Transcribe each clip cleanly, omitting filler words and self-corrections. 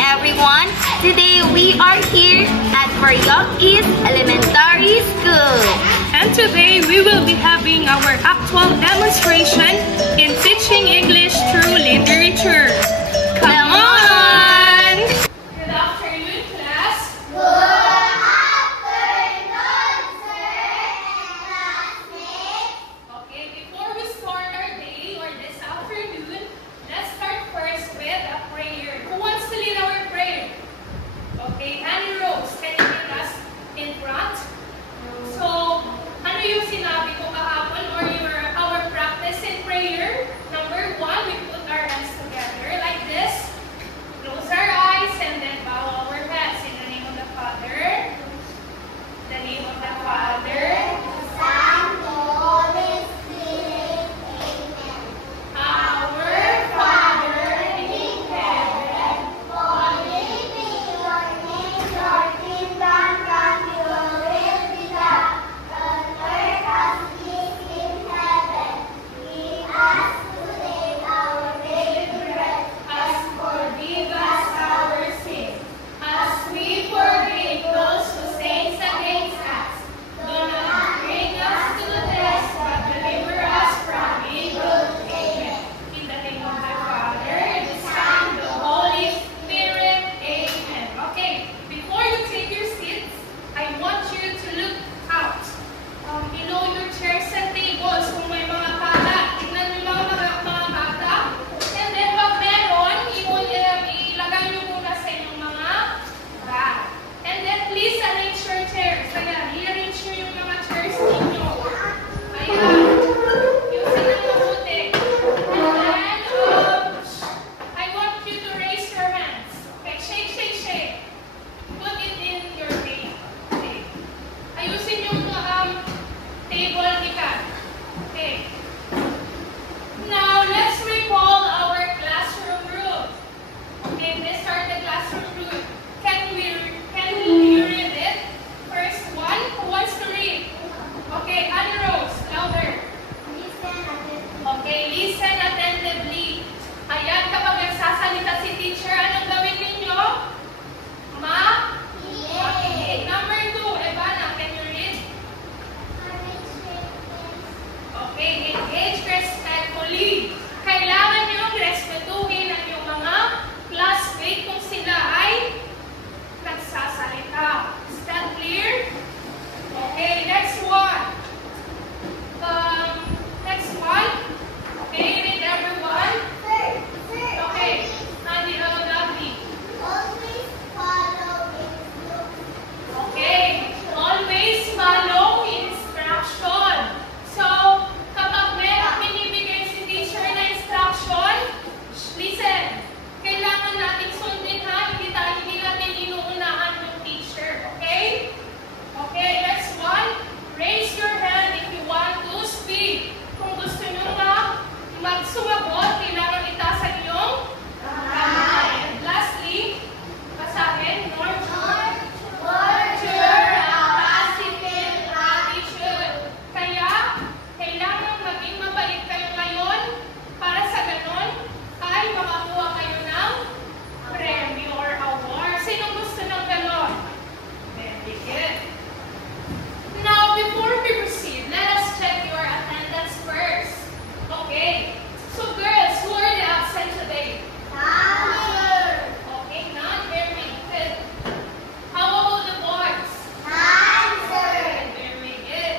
everyone! Today we are here at Mariok East Elementary School. And today we will be having our actual demonstration in teaching English through literature. Come on! Good afternoon, class. Good afternoon, sir and classmates. Okay, before we start our day or this afternoon, let's start first with a prayer. Who wants to lead our prayer? Okay, Annie Rose, can you lead us in front? So, ano yung sinabi ko kahapon or our practice in prayer? Number 1, we put our hands together like this. Close our eyes and then bow our heads in the name of the Father. The name of the Father. Son, Holy Spirit, Amen. Our Father in heaven. Holy be your name, your kingdom come, your will be done, on earth as it is in heaven. Give us today our daily bread, As forgive us our sins, as we forgive those who sin against us. Do not bring us to the test, but deliver us from evil. Amen. In the name of the Father, the Son, the Holy Spirit. Amen. Okay, before you take your seats, I want you to look out. Below your chairs and tables, kung may mga bata, tignan niyo mga bata. And then, pag meron, ilagay niyo muna sa inyong mga bag. And then, please arrange your chairs. Ayan, i-arrange niyo yung mga chairs ninyo. Ayan. Yusin ang mabuti. And then, I want you to raise your hands. Okay, shake, shake, shake. Put it in your table. Okay. Ayusin yung table ikan. Okay. Now, let's recall our classroom room. Okay, these are the classroom room. Can you read it? First one, who wants to read? Okay, Annie Rose, louder. listen attentively. Okay, listen attentively. Ayan, kapag nagsasalita si teacher, anong gawin ninyo? Okay, number 2, Evana, can you read? Okay, engage respectfully. Kailangan niyong respetuhin ang iyong mga classmate kung sila ay nagsasalita. Is that clear? Okay, next one. Next one. Okay, read everyone. Okay, Andy, lovely. Always follow instructions. Okay, always follow instruction. So, kapag may binibigay si teacher na instruction, listen, kailangan natin sundin ha, hindi natin inuunahan yung teacher, okay? Okay, next one, raise your hand if you want to speak. Kung gusto nyo na magsumagot, kailangan itaas ang iyong kamay. And lastly, basahin, nurture a positive attitude. Kaya, kailangan maging mabait kayo ngayon para sa ganon ay makakuha kayo ng premyo or award. Sino gusto ng ganon? Very good. Now, before we proceed, let us check your attendance first. Okay. So, girls, who are the absent today? Okay, none. Very good. How about the boys? Very good.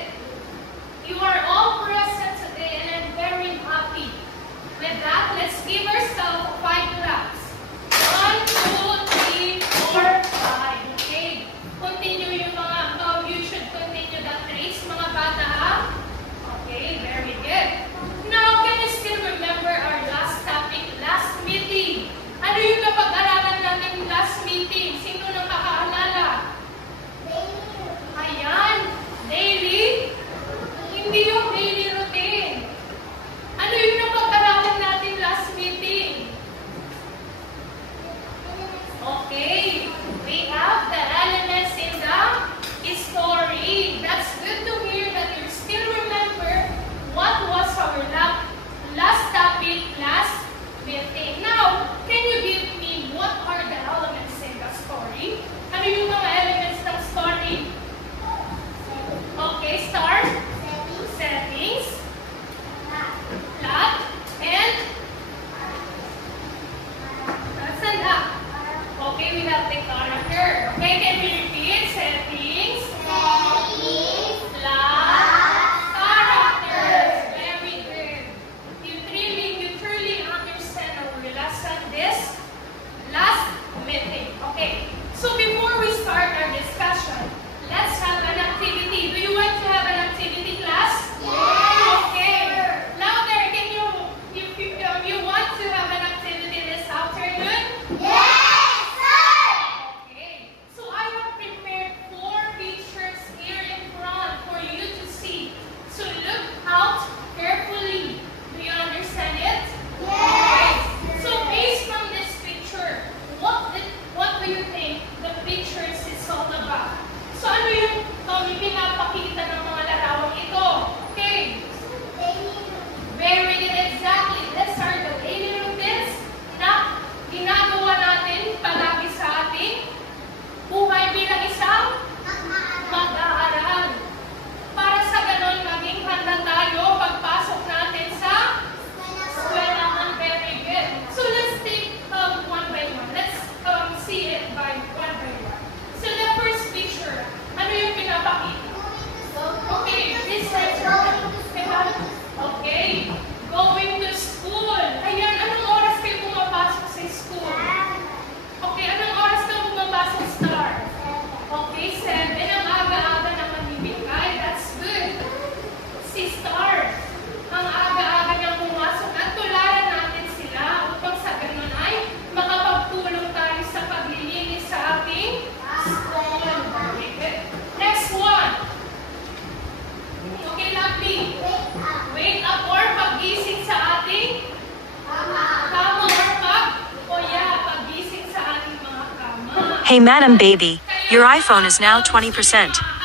You are all present today and I'm very happy. With that, let's give ourselves 5 claps. 1, 2, 3, 4, 5. Okay. Continue yung mga, you should continue the trace, mga bata ha? Okay, very good. Now, can you still remember our last topic, last meeting? Ano yung napag-aralan natin last meeting? Sino nang kakaalala? Ayan, daily? Hindi yung daily routine. Ano yung napag-aralan natin last meeting? Okay, we have the elements in the story. That's good to hear that you still remember what was our last topic, last meeting. Now, can you give me what are the elements Okay, can we repeat? Settings. Settings. Characters. Very good. You truly understand our lesson this last meeting. Okay. So before we start our discussion, let's have an activity. Do you want to have an activity, class? Yes. Okay. Louder. Can you want to have an activity this afternoon? Yes, sir. Okay. So I have prepared 4 pictures here in front for you to see. So look out carefully. Do you understand it? Yes. So based on this picture, what do you think the pictures is all about? So ano yung pinapakita ng mga larawang ito? Okay. Very good, exactly. Let's start the daily routines na ginagawa natin palagi sa ating buhay bilang isang mag-aaral. Para sa ganon, maging handa tayo pagpasok natin sa eskwelahan. Very good. So let's take one by one. Let's see it by one by one. So the first picture, ano yung pinapakita? Okay, this picture. Okay, going to school. Ayan, anong oras kayo pumapasok sa school? Okay, anong oras ka pumapasok, Star? Okay, 7. Ang aga-aga naman ni Mikay. That's good. Si Star, ang aga-aga niyang pumasok at tularan natin sila upang sa ganun ay makapagtulong tayo sa paglilinis sa ating school. Very good. Next one. Okay, lovely. Wake up or paggising sa ating kama or paggising sa ating mga kama. Hey Madam Baby, your iPhone is now 20%.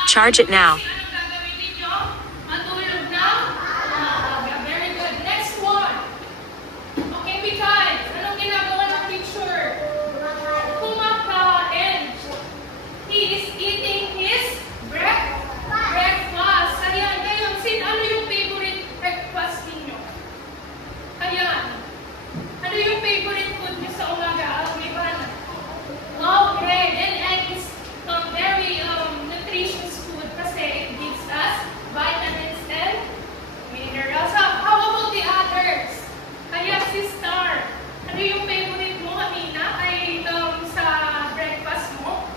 Charge it now. Anong gagawin ninyo? Matulog na? Maaga. Very good. Next one. Okay, Mikay. Anong ginagawa ng picture? Kumakain. He is eating his breakfast. Ayan, ngayon, ano yung favorite breakfast ninyo? Ayan. Ano yung favorite food niyo sa umaga? Ivana? Okay, then egg is very nutritious food kasi it gives us vitamins and minerals. How about the others? Ayan, si Star. Ano yung favorite mo, Amina, ay sa breakfast mo?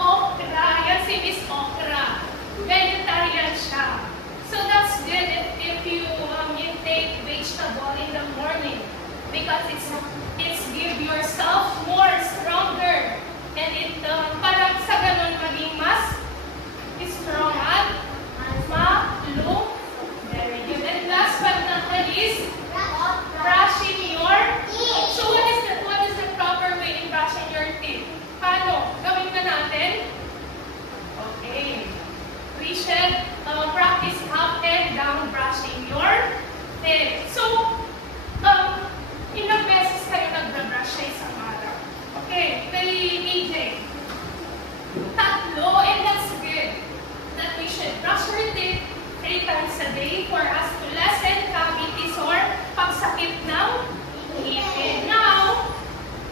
Okra. Ayan si Miss Okra. Vegetarian siya. So that's good if you intake vegetable in the morning because it's give yourself more stronger and it parang sa ganun maging mas strong at malo. Very good. And last but not least, brushing your teeth. So what is the proper way in brushing your teeth? Paano? Gawin na natin? Okay. We should practice up and down brushing your teeth. So, ilang beses kayo nagbabrush sa isang araw? Okay, kay AJ. 3, and that's good. That we should brush our teeth 3 times a day for us to lessen cavities or pagsakit ng ngipin. Now,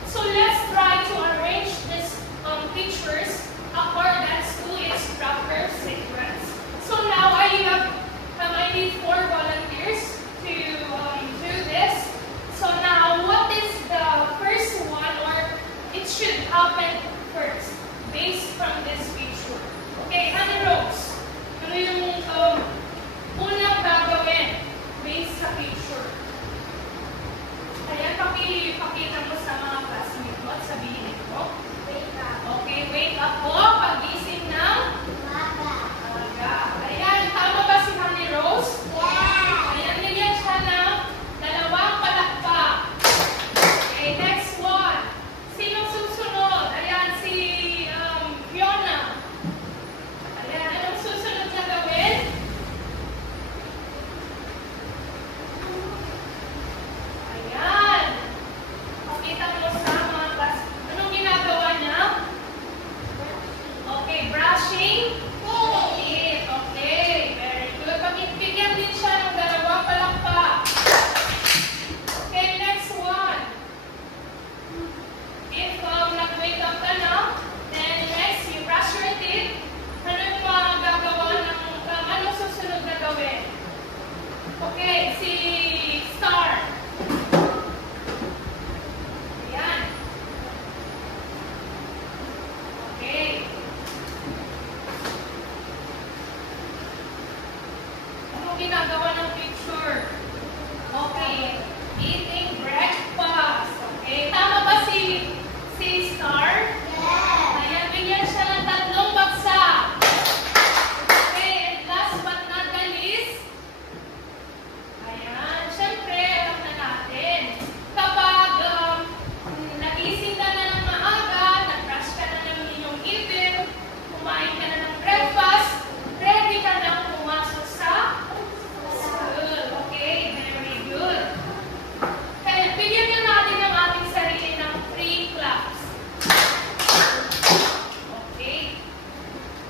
so let's try to arrange these pictures accordance to its proper sequence. So now I need 4 volunteers to do this. So now, what is the first one, or it should happen first, based from this picture? Okay, Honey Rose, ano yung unang gagawin based sa picture? Ayan, pakita mo sa mga classmates mo at sabihin mo. Okay, wake up po, pagising ng aga. Ayan, tama ba si Honey Rose? Yes. Ayan, nilyan siya ng 2 palakpak. Okay, next one. Sinong susunod? Ayan, si Fiona. Ayan, anong susunod na gawin? Ayan. Pakita mo sa mga class. Anong ginagawa niya? Okay, brushing. Teeth. Okay, very good. Pagpigyan din siya ng 2 palakpak. Okay, next one. If nag-wake up ka na, then Okay, si Star. Ayan. Okay. Ano ginagawa ng picture? Okay. Eating breakfast. Okay. Tama ba si Star? Yes. Ayan, bigyan siya ng 3 bagsak. Okay, and last but not the least, ayan, syempre, alam na natin, kapag nagising ka na ng maaga, nag-brush ka na ng inyong ngipin, kumain ka na ng breakfast, ready ka na pumasok sa school. Okay, very good. Kaya bigyan na natin ang ating sarili ng free claps. Okay.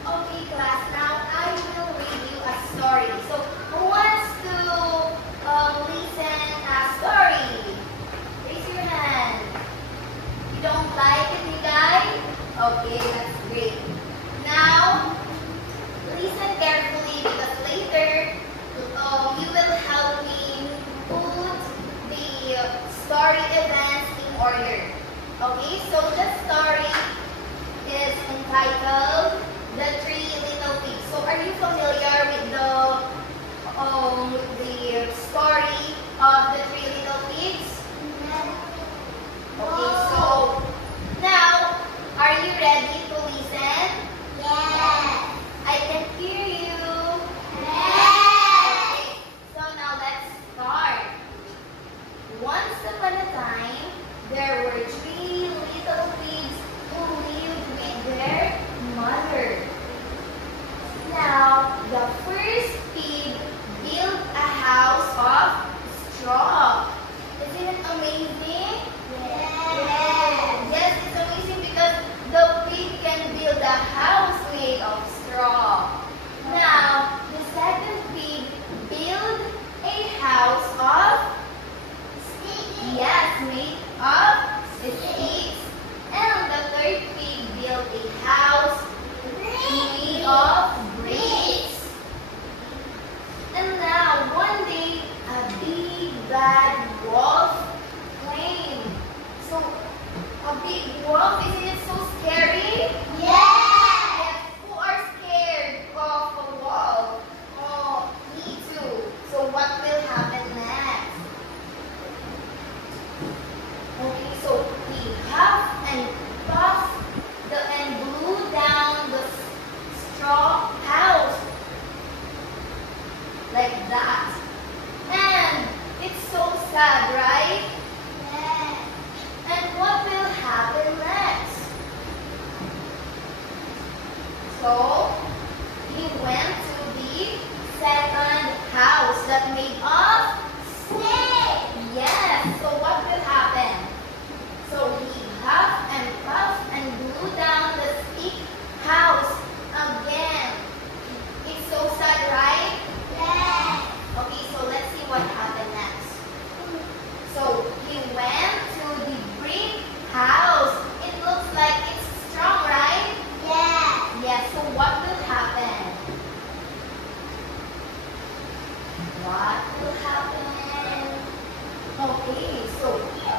Okay, class. Now I will read you a story. So, who wants to listen a story? Raise your hand. You don't like it, you guys? Okay, that's great. Now, listen carefully because later you will help me put the story events in order. Okay, so the story is entitled The Three Little Pigs. So are you familiar with the story of the Three Little Pigs? Okay, so now are you ready to listen? Yes. I can hear you. Yes. Okay, so now let's start. Once upon a time, there were 3 little pigs who lived with their mother. Now, the first pig built a house of straw. Isn't it amazing? Yes. Yes, it's amazing because the pig can build a house made of straw. Now, the second pig built a house of made of sticks. And the third pig built a house made of bricks. And now, one day, a big bad wolf came. So, a big wolf, isn't it so scary? Yes. Who are scared of a wolf? Oh, me too. So, what will happen next? Okay, so he huffed and puffed and blew down the straw house like that. And it's so sad, right? Yes. And what will happen next? So he went to the second house that made of Snake. yes. So what will happen? So he huffed and puffed and blew down the stick house again. It's so sad, right? Yes. Okay, so let's see what happened next. So he went to the brick house. It looks like it's strong, right? Yes. Yes, so what will happen? What will happen? Okay, so,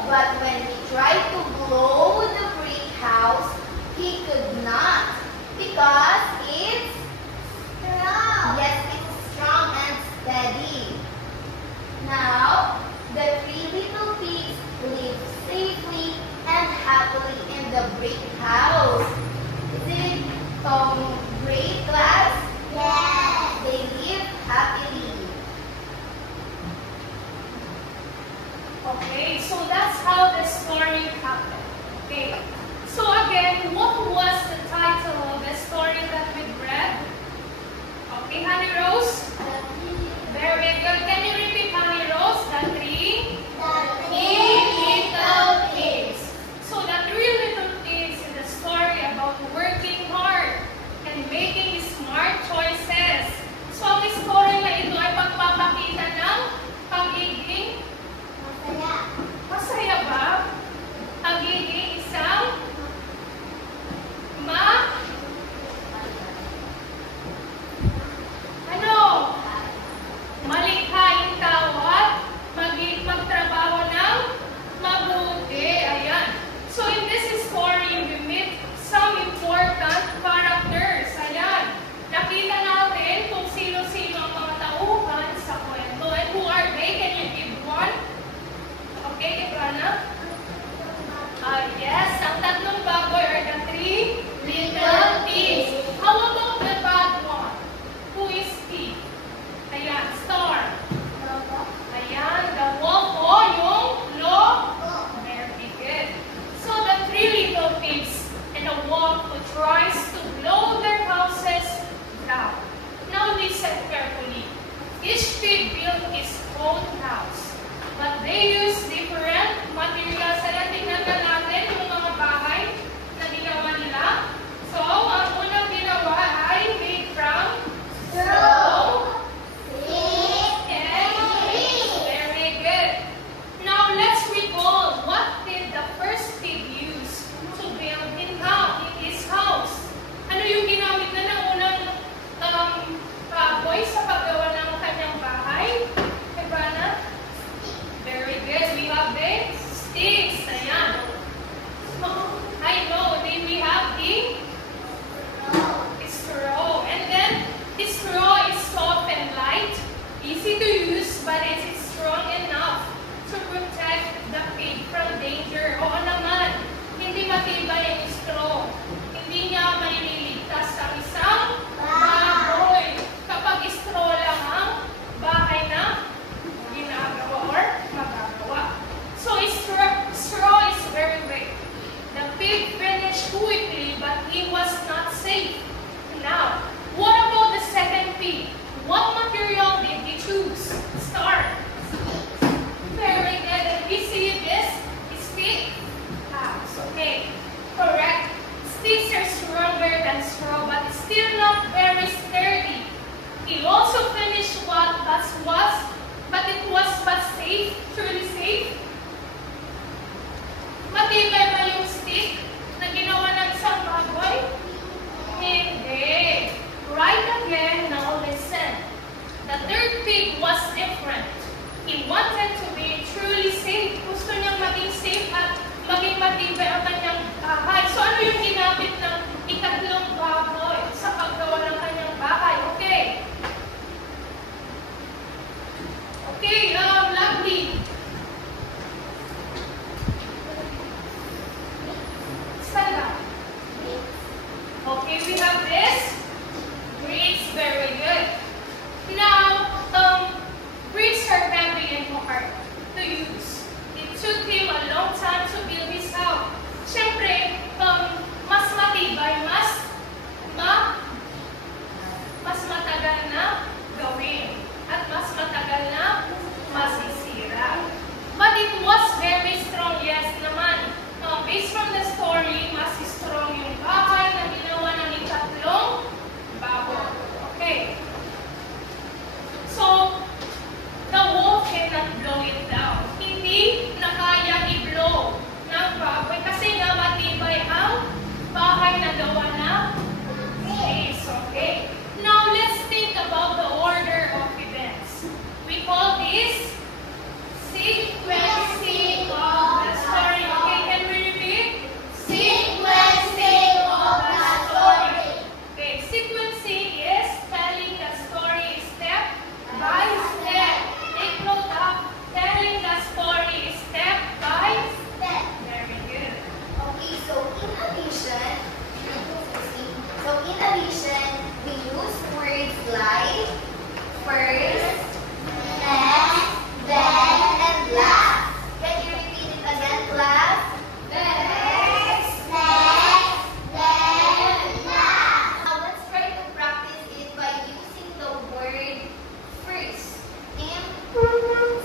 but when he tried to blow the brick house, he could not because it's Strong. yes, it's strong and steady. Now, the 3 little pigs lived safely and happily in the brick house. Is it great, class? Yes. They live happily. Okay, so that's how the story happened. Okay, so again, what was the title of the story that we read? Okay, Honey Rose? Very good. Can you repeat, Honey Rose? The 3 little pigs. So the 3 little pigs is a story about working hard and making smart choices. So ang story na ito ay pagpapakita ng pagiging masaya ba? Pagiging isang malikhaing tao. than straw, but still not very sturdy. He also finished but it was safe, truly safe. Matibay ba yung stick na ginawa ng isang baboy? Hindi. Right again, now listen. The third pig was different. He wanted to be truly safe. Gusto niyang maging safe at maging matibay ang kanyang bahay. So ano yung ginamit ng ikatlong baboy sa paggawa ng kanyang bahay? Okay. Okay, lovely. Stand up. Okay, we have this. Bricks, very good. Now, bricks are very hard to use. It took him a long time to build his house. Siyempre, mas matibay, mas matagal na gawin. At mas matagal na masisira. But it was very strong, yes naman. Based from the story, mas strong yung bahay na ginawa ng ikatlong baboy. Okay. So, the wolf cannot blow it down. Hindi na kaya i-blow ng baboy kasi nga matibay ang bahay na gawa ng base. Okay. Now, let's think about the order of events. We call this sequencing of the story. Okay, can we repeat? Sequencing of the story. Okay, sequencing is telling the story step by step. Take note of telling the story step by Step. Very good. Okay, so in addition, we use words like first, Next. Then. and last. Can you repeat it again, class? First. Next. Then. Last. Now let's try to practice it by using the word first in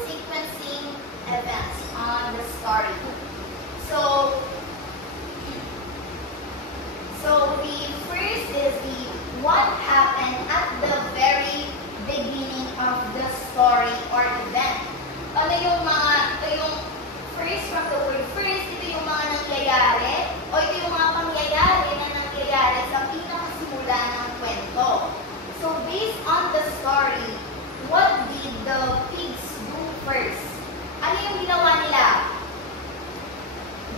sequencing events on the story. So the first is the what happened at the very beginning of the story or event. Ano yung first from the word first, ito yung mga nangyayari o ito yung mga pangyayari na nangyayari sa pinakasimula ng kwento. So based on the story, what did the pigs do first? Ano yung ginawa nila?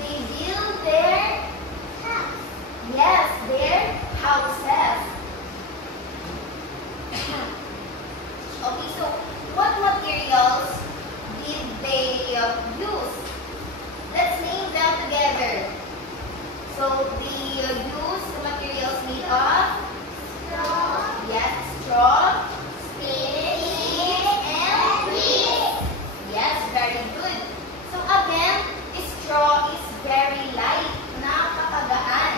They built their House. Yes, their houses. Okay, so what materials did they use? Let's name them together. So they use the materials made of Straw. yes, straw, Stick. and Bricks. yes, very good. So again, straw is very light, napakagaan.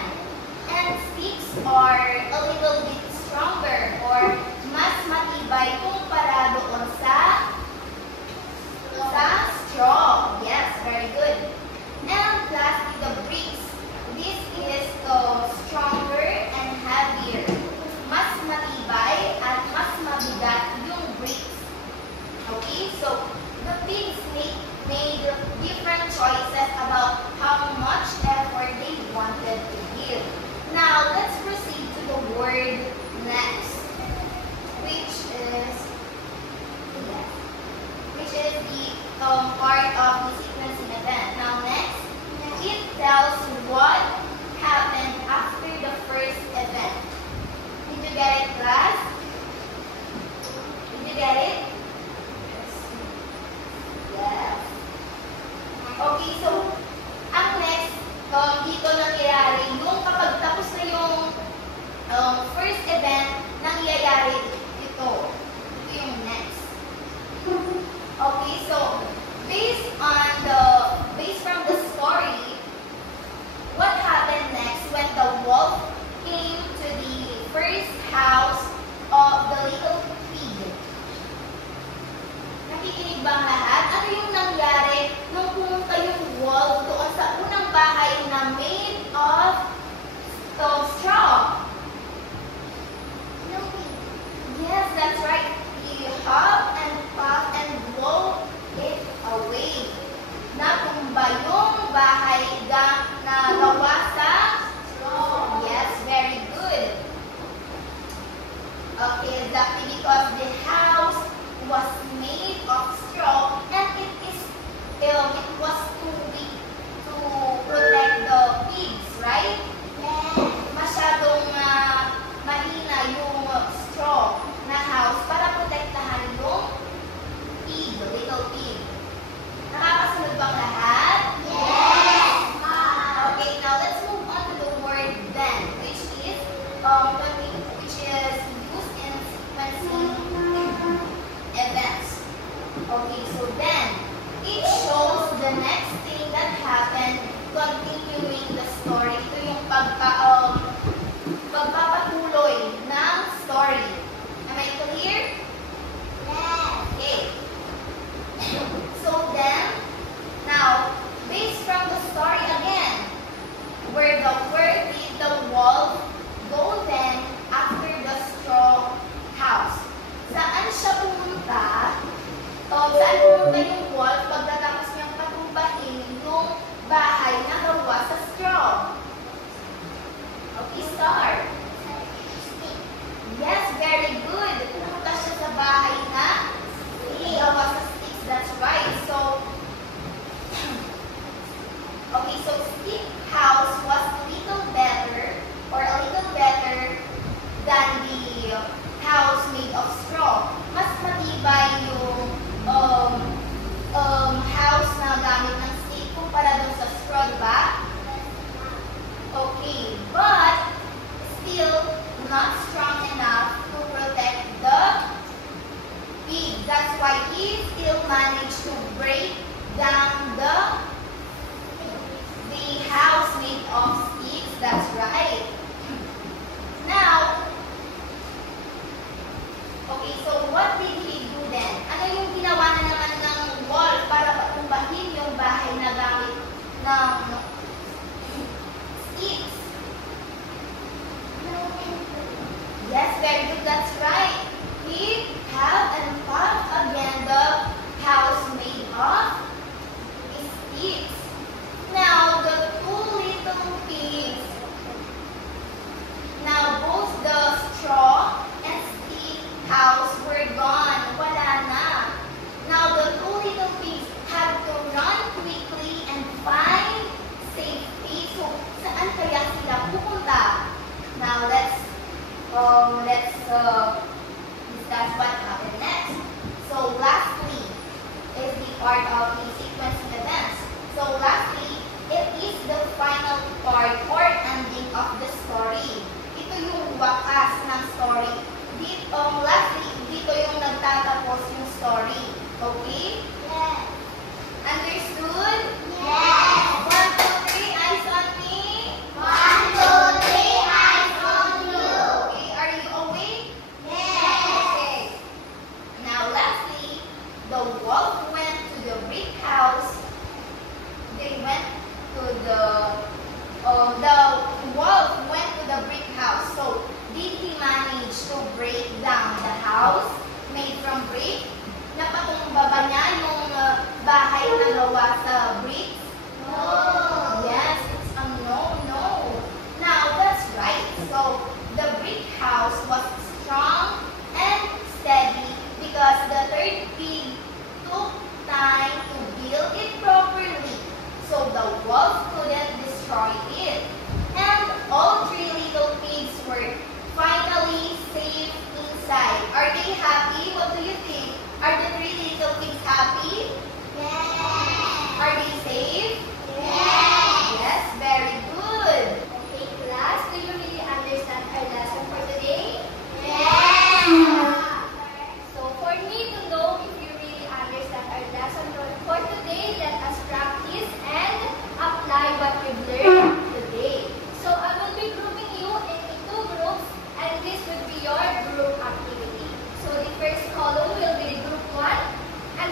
And sticks are a little bit stronger or mas matibay kumpara doon sa straw. Yes, very good. And lastly, the bricks. This is stronger and heavier. Mas matibay at mas mabigat yung bricks. Okay, so the pigs made different choices about how much effort they wanted to give. Now, let's proceed to the word next, which is the part of the sequencing event. Now, next, it tells what happened after the first event. Did you get it, class? Did you get it? Yes. Okay, so, ang next, dito nangyayari, yung kapag tapos na yung first event, nangyayari ito. Ito yung next. Okay, so, based from the story, what happened next when the wolf came to the first house of the little pig? Nakikinig ba ang lahat? Ano yung nangyari nung pumunta yung wolf doon sa unang bahay na made of straw? where did the wolf go then after the straw house? Saan siya pumunta? Saan pumunta yung wolf pagkatapos niyang patumbahin yung bahay na gawa sa straw? Okay, start. Yes, very good. Pumunta siya sa bahay na gawa sa sticks. That's right. So, okay, so stick house was a little better than the house made of straw. Mas matibay yung house na gamit ng stick kumpara dun sa straw, diba? Okay, but still not strong enough to protect the pig. That's why he still managed to break down the house made of sticks. That's right. Now, okay, so what did he do then? Ano yung ginawa na naman ng wolf para patumbahin yung bahay na gamit ng sticks? Yes, very good. That's right. He have and puff again the house made of sticks. Now, the two little pigs, now both the straw and stick house were gone. Wala na. Now, the two little pigs had to run quickly and find safety. So, saan kaya sila pupunta? Now, let's discuss what happened next. So, lastly is the part of the sequencing events. So, lastly, it is the final part or ending of the story. Ito yung wakas ng story. Lastly, dito yung nagtatapos yung story. Okay? Yes. Understood? Yes. 1, 2, 3, eyes on me. 1, 2, 3, eyes on you. Okay, are you awake? Yes. Okay. Now, lastly, the wolf went to the brick house. They went to the wolf went to the brick house. So, did he manage to break down the house made from brick? Napatumba ba niya yung bahay na gawa sa bricks? No. Yes, it's a no. Now, that's right. So, the brick house was strong and steady because the third pig took time to build it properly. So the wolf couldn't destroy it. And all three little pigs were finally safe inside. Are they happy? What do you think? Are the three little pigs happy? Yes. Are they safe? Yes. Yes, very good. Okay, class, do you really understand our lesson for today? Yes. So for me to know if you really understand our lesson for today, let us practice and apply what we've learned today. So I will be grouping you into two groups, and this will be your group activity. So the first column will be group 1 and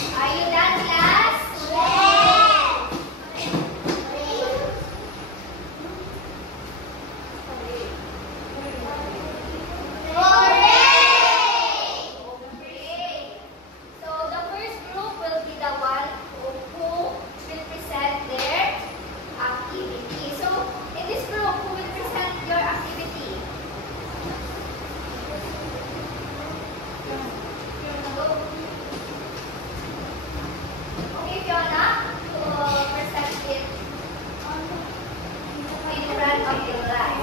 Are you done, class? Yes! So the first group will be the one who will present their activity. So in this group, who will present your activity? Okay, Fiona, who will present it in front of the class.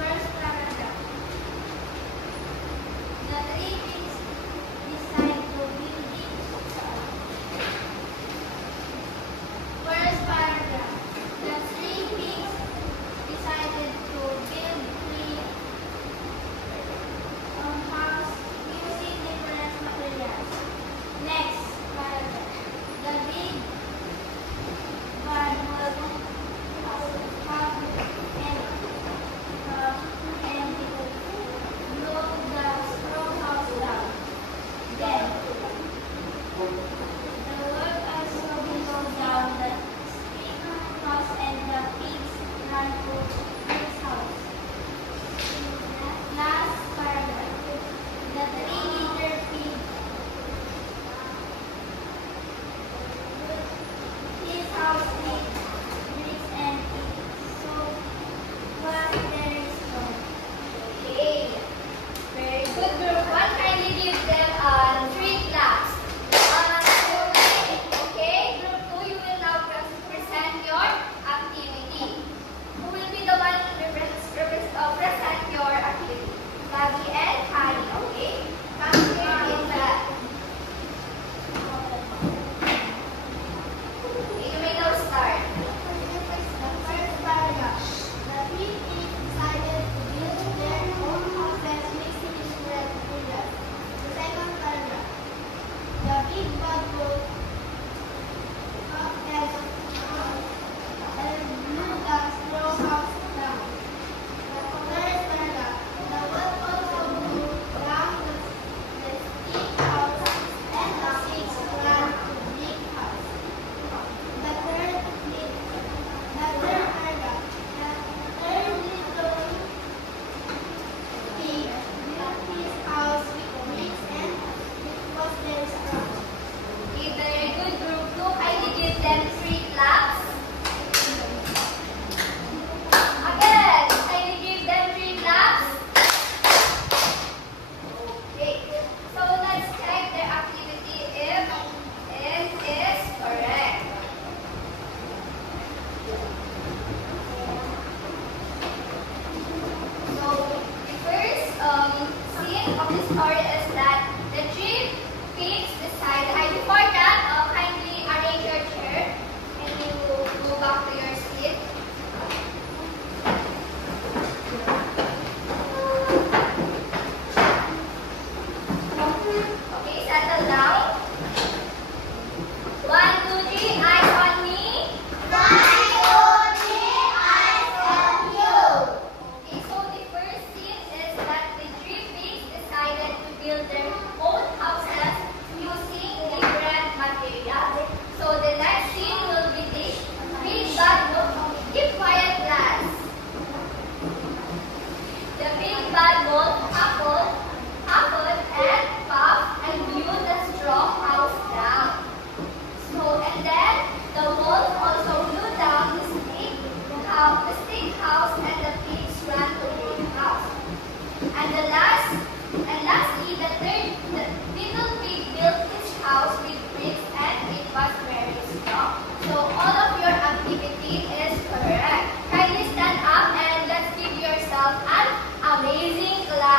First paragraph. The three pigs decide to build it. First paragraph. The three pigs decided to build three house using different materials. Next paragraph. The big bad wolf have and blow the straw house down. Then the wolf also blew down the stick house and the pigs ran to his house. Last paragraph. The 3-liter pig his house with bricks and it so was very strong. Okay. Very good, group one. Kindly give them 3 claps. Okay, group 2, you will now present your activity. Who will be the one present your activity? Gabby and Kari, okay? Come here in the... Okay, you may now start. First paragraph. The three pigs decided to build their own houses mixing different materials. The second paragraph. The big bad wolf up and blew the straw house down. The third paragraph. The wolf also blew down the stick house and the pigs ran to the brick house. The third paragraph. The third little pig built his house with bricks and it was very strong. Okay, very good, group 2. Kindly give them 3 claps. Again, kindly give them 3 claps. Okay, so let's check their activity if it is correct. So the first scene of the story is that the 3 pigs decide. Before that, kindly arrange your chair. Can you go back to your seat? Okay, settle down. 1, 2, 3, eyes on me. Okay, so the first scene is that the 3 pigs decided to build their own houses using different materials. So the next scene will be the big bad wolf. Keep quiet, class. The big bad wolf huffed and puffed and blew the straw house down. So and then the wolf also blew down the stick house and the pigs ran to the house. And lastly, the little pig built his house with bricks and it was very strong. So all of your activity is correct. Kindly stand up and let's give yourself an amazing clap.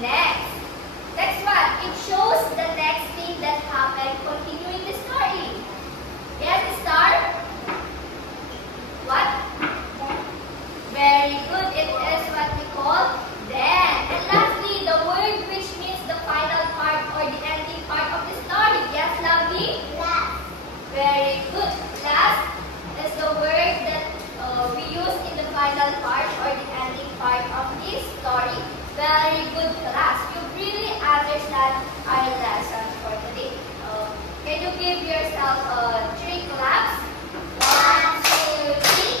Next. Next one. It shows the next thing that happened continuing the story. Yes, star? What? Very good. It is what we call then. And lastly, the word which means the final part or the ending part of the story. Yes, lovely? Last. Very good. Last is the word that we use in the final part or the ending part of this story. Very good, class. You really understand our lesson for today. Can you give yourself 3 claps? 1, 2, 3.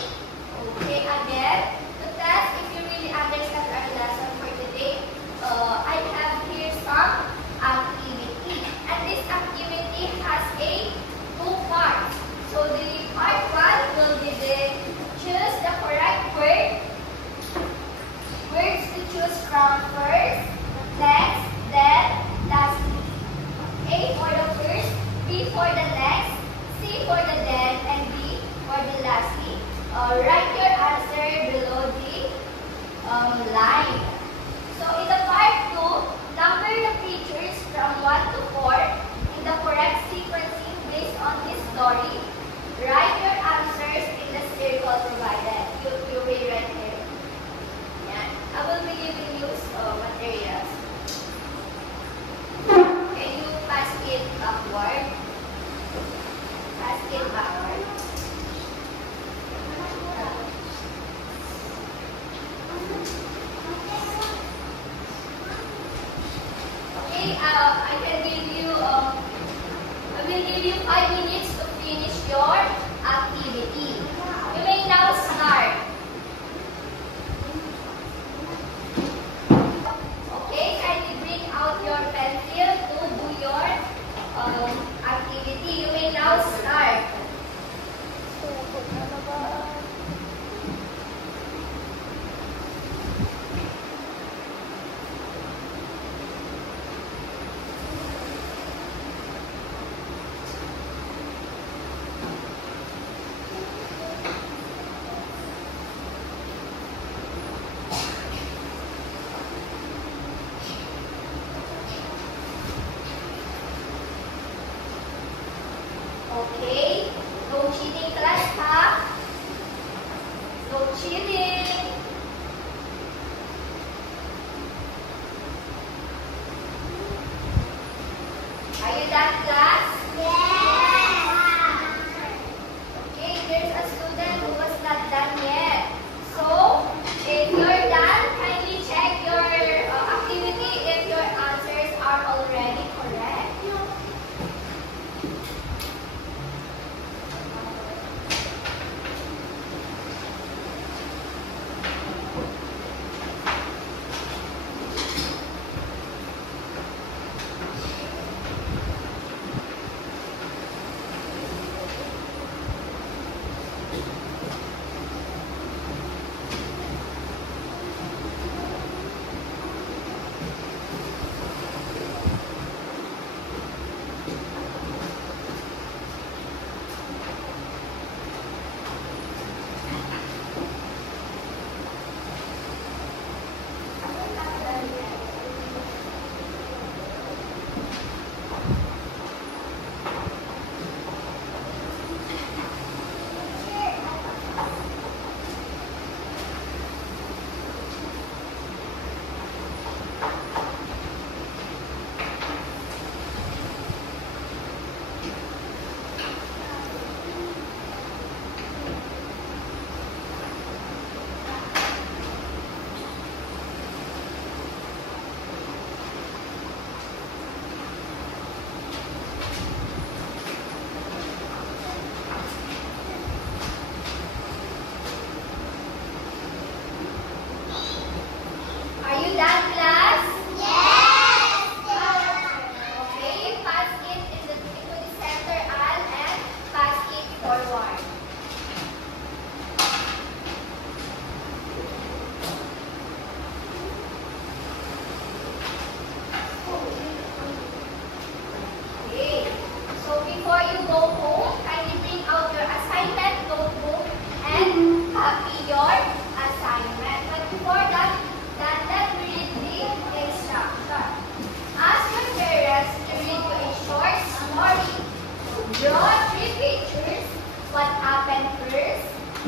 Okay, again. To test if you really understand our lesson for today, I have here some activity. And this activity has 2 parts. So the part 1 will be the choose the correct words to choose from first, next, then, lastly. A for the first, B for the next, C for the then, and D for the lastly. Write your answer below the line. So in the part 2, number the creatures from 1 to 4 in the correct sequencing based on this story. Write your answers in the circle provided. You will right here. Yeah. I will be giving you materials. Can you pass it backward? Pass it backward.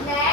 Next,